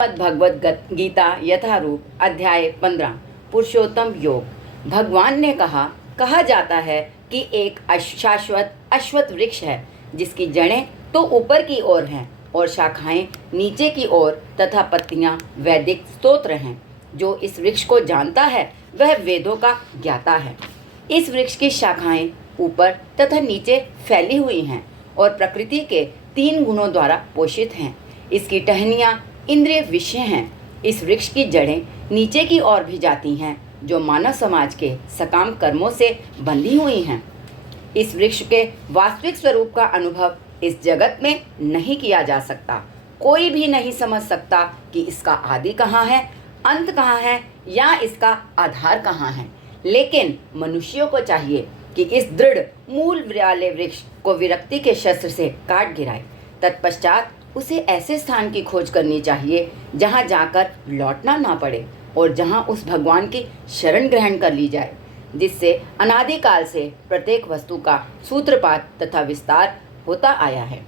भगवत गीता यथारूप अध्याय 15 पुरुषोत्तम योग। भगवान ने कहा जाता है कि एक शाश्वत अश्वत्थ वृक्ष है जिसकी जड़ें तो ऊपर की ओर हैं और शाखाएं नीचे की ओर तथा पत्तियां वैदिक स्तोत्र हैं। जो इस वृक्ष को जानता है वह वेदों का ज्ञाता है। इस वृक्ष की शाखाएं ऊपर तथा नीचे फैली हुई हैं और प्रकृति के 3 गुणों द्वारा पोषित हैं। इसकी टहनियाँ इंद्रिय विषय हैं। इस वृक्ष की जड़ें नीचे की ओर भी जाती हैं जो मानव समाज के सकाम कर्मों से बंधी हुई हैं। इस वृक्ष के वास्तविक स्वरूप का अनुभव इस जगत में नहीं किया जा सकता। कोई भी नहीं समझ सकता कि इसका आदि कहाँ है, अंत कहाँ है या इसका आधार कहाँ है। लेकिन मनुष्यों को चाहिए कि इस दृढ़ मूल वाले वृक्ष को विरक्ति के शस्त्र से काट गिराए। तत्पश्चात उसे ऐसे स्थान की खोज करनी चाहिए जहाँ जाकर लौटना ना पड़े और जहाँ उस भगवान की शरण ग्रहण कर ली जाए जिससे अनादिकाल से प्रत्येक वस्तु का सूत्रपात तथा विस्तार होता आया है।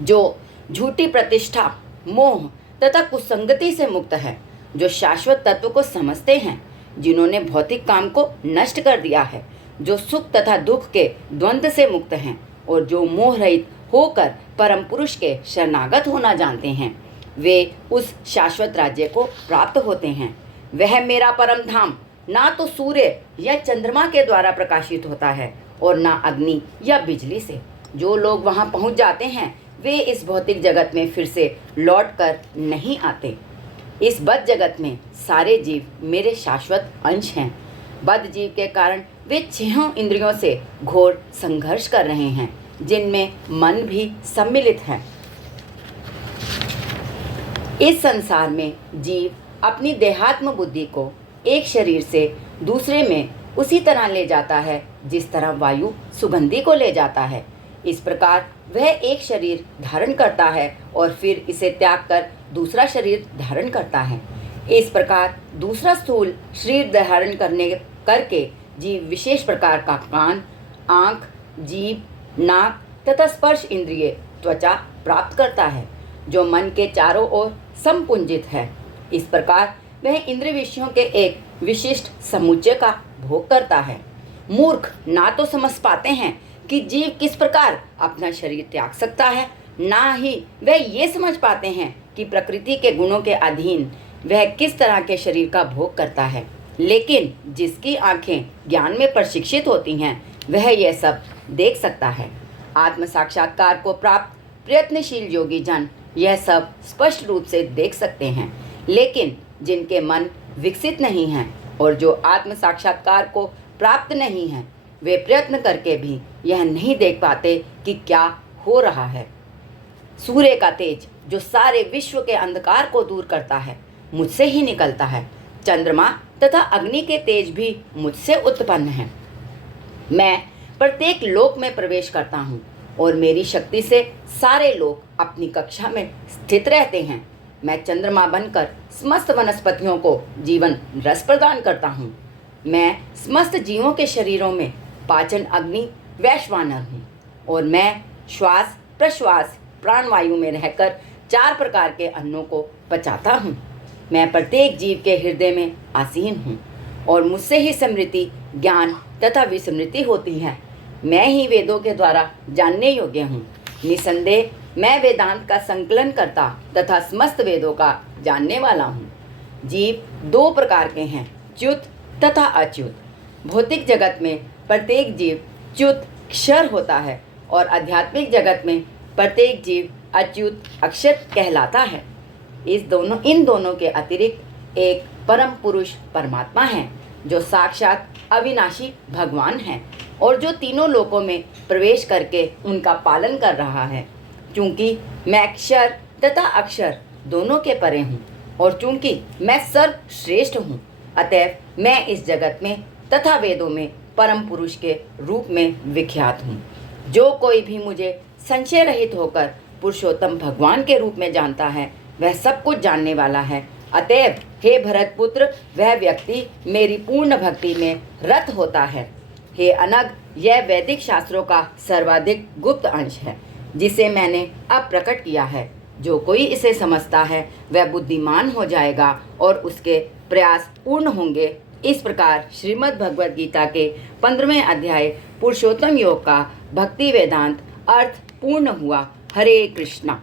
जो झूठी प्रतिष्ठा, मोह तथा कुसंगति से मुक्त है, जो शाश्वत तत्व को समझते हैं, जिन्होंने भौतिक काम को नष्ट कर दिया है, जो सुख तथा दुख के द्वंद्व से मुक्त हैं और जो मोह रहित होकर परम पुरुष के शरणागत होना जानते हैं, वे उस शाश्वत राज्य को प्राप्त होते हैं। वह मेरा परम धाम ना तो सूर्य या चंद्रमा के द्वारा प्रकाशित होता है और ना अग्नि या बिजली से। जो लोग वहां पहुंच जाते हैं वे इस भौतिक जगत में फिर से लौट कर नहीं आते। इस बद्ध जगत में सारे जीव मेरे शाश्वत अंश हैं। बद्ध जीव के कारण वे 6 इंद्रियों से घोर संघर्ष कर रहे हैं जिनमें मन भी सम्मिलित है। इस संसार में जीव अपनी देहात्म बुद्धि को एक शरीर से दूसरे में उसी तरह ले जाता है जिस तरह वायु सुगंधि को ले जाता है। इस प्रकार वह एक शरीर धारण करता है और फिर इसे त्याग कर दूसरा शरीर धारण करता है। इस प्रकार दूसरा स्थूल शरीर धारण करके जीव विशेष प्रकार का कान, आँख, जीभ, नाक तथा स्पर्श इंद्रिय त्वचा प्राप्त करता है जो मन के चारों ओर संपुंजित है। इस प्रकार वह इंद्रिय विषयों के एक विशिष्ट समुच्चय का भोग करता है। मूर्ख ना तो समझ पाते हैं कि जीव किस प्रकार अपना शरीर त्याग सकता है, ना ही वह ये समझ पाते हैं कि प्रकृति के गुणों के अधीन वह किस तरह के शरीर का भोग करता है। लेकिन जिसकी आंखें ज्ञान में प्रशिक्षित होती हैं वह यह सब देख सकता है। आत्म साक्षात्कार को प्राप्त प्रयत्नशील योगी जन यह सब स्पष्ट रूप से देख सकते हैं। लेकिन जिनके मन विकसित नहीं हैं और जो आत्म साक्षात्कार को प्राप्त नहीं हैं, वे प्रयत्न करके भी यह नहीं देख पाते कि क्या हो रहा है। सूर्य का तेज जो सारे विश्व के अंधकार को दूर करता है मुझसे ही निकलता है। चंद्रमा तथा अग्नि के तेज भी मुझसे उत्पन्न हैं। मैं प्रत्येक लोक में प्रवेश करता हूँ और मेरी शक्ति से सारे लोग अपनी कक्षा में स्थित रहते हैं। मैं चंद्रमा बनकर समस्त वनस्पतियों को जीवन रस प्रदान करता हूँ। मैं समस्त जीवों के शरीरों में पाचन अग्नि वैश्वानर हूँ और मैं श्वास प्रश्वास प्राणवायु में रहकर 4 प्रकार के अन्नों को पचाता हूँ। मैं प्रत्येक जीव के हृदय में आसीन हूँ और मुझसे ही स्मृति, ज्ञान तथा विस्मृति होती है। मैं ही वेदों के द्वारा जानने योग्य हूँ। निसंदेह मैं वेदांत का संकलन करता तथा समस्त वेदों का जानने वाला हूँ। जीव 2 प्रकार के हैं, च्युत तथा अच्युत। भौतिक जगत में प्रत्येक जीव च्युत क्षर होता है और आध्यात्मिक जगत में प्रत्येक जीव अच्युत अक्षर कहलाता है। इन दोनों के अतिरिक्त एक परम पुरुष परमात्मा है जो साक्षात अविनाशी भगवान है और जो तीनों लोकों में प्रवेश करके उनका पालन कर रहा है। चूँकि मैं अक्षर तथा अक्षर दोनों के परे हूँ और चूँकि मैं सर्वश्रेष्ठ हूँ, अतएव मैं इस जगत में तथा वेदों में परम पुरुष के रूप में विख्यात हूँ। जो कोई भी मुझे संशय रहित होकर पुरुषोत्तम भगवान के रूप में जानता है वह सब कुछ जानने वाला है। अतएव हे भरत पुत्र, वह व्यक्ति मेरी पूर्ण भक्ति में रत होता है। हे अनग, यह वैदिक शास्त्रों का सर्वाधिक गुप्त अंश है जिसे मैंने अब प्रकट किया है। जो कोई इसे समझता है वह बुद्धिमान हो जाएगा और उसके प्रयास पूर्ण होंगे। इस प्रकार श्रीमद् भगवद गीता के 15वें अध्याय पुरुषोत्तम योग का भक्ति वेदांत अर्थ पूर्ण हुआ। हरे कृष्णा।